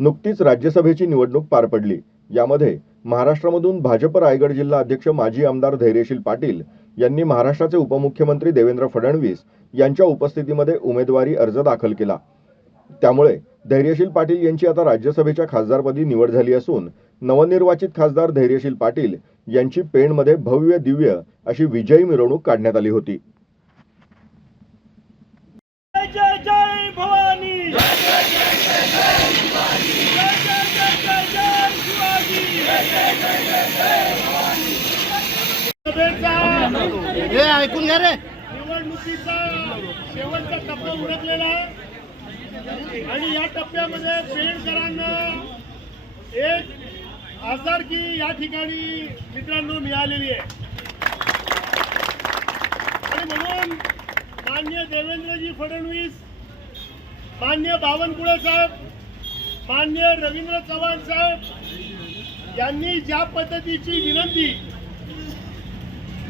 नुकतीच राज्यसभेची निवडणूक पार पडली. यामध्ये महाराष्ट्रामधून भाजप रायगड जिल्हा अध्यक्ष माजी आमदार धैर्यशील पाटील यांनी महाराष्ट्राचे उपमुख्यमंत्री देवेंद्र फडणवीस यांच्या उपस्थितीमध्ये उमेदवारी अर्ज दाखल केला. त्यामुळे धैर्यशील पाटील यांची आता राज्यसभेच्या खासदारपदी निवड झाली असून नवनिर्वाचित खासदार धैर्यशील पाटील यांची पेणमध्ये भव्य दिव्य अशी विजयी मिरवणूक काढण्यात आली होती. जय जय भवानी! हे ऐकून घ्या रे. निवडणुकीचा शेवटचा टप्पा उरकलेला आहे. आणि या टप्प्यामध्ये पेडकरांना एक आजारकी या ठिकाणी मित्रांनो मिळालेली आहे. आणि म्हणून मान्य देवेंद्रजी फडणवीस मान्य बावनकुळे साहेब मान्य रवींद्र चव्हाण साहेब यांनी ज्या पद्धतीची विनंती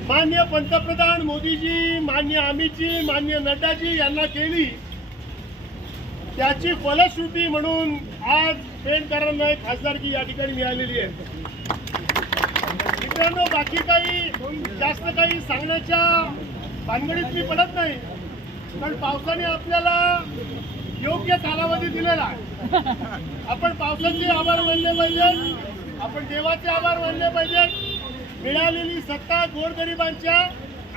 मान्य पंतप्रधान मोदीजी मान्य अमितजी मान्य नड्डाजी यांना केली त्याची फलश्रुती म्हणून आज पेंटकरांना एक खासदारकी या ठिकाणी मिळालेली आहे. मित्रांनो बाकी काही जास्त काही सांगण्याच्या भानगडीत मी पडत नाही पण पावसाने आपल्याला योग्य कालावधी दिलेला आहे. आपण पावसाचे आभार मानले पाहिजे आपण देवाचे आभार मानले पाहिजेत. मिळालेली सत्ता गोरगरिबांच्या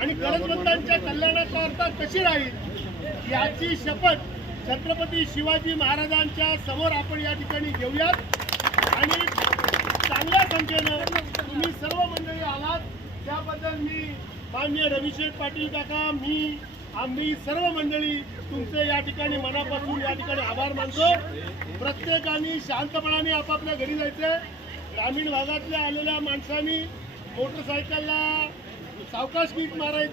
आणि गरजवंतांच्या कल्याणाकरता कशी राहील याची शपथ छत्रपती शिवाजी महाराजांच्या समोर आपण या ठिकाणी घेऊयात. आणि चांगल्या संख्येनं तुम्ही सर्व मंडळी आलात त्याबद्दल मी मान्य रविशेठ पाटील काका मी आम्ही सर्व मंडळी तुमचे या ठिकाणी मनापासून या ठिकाणी आभार मानतो. प्रत्येकाने शांतपणाने आपापल्या घरी जायचंय. ग्रामीण भागातल्या आलेल्या माणसांनी मोटरसायकलला सावकाश किक मारायची.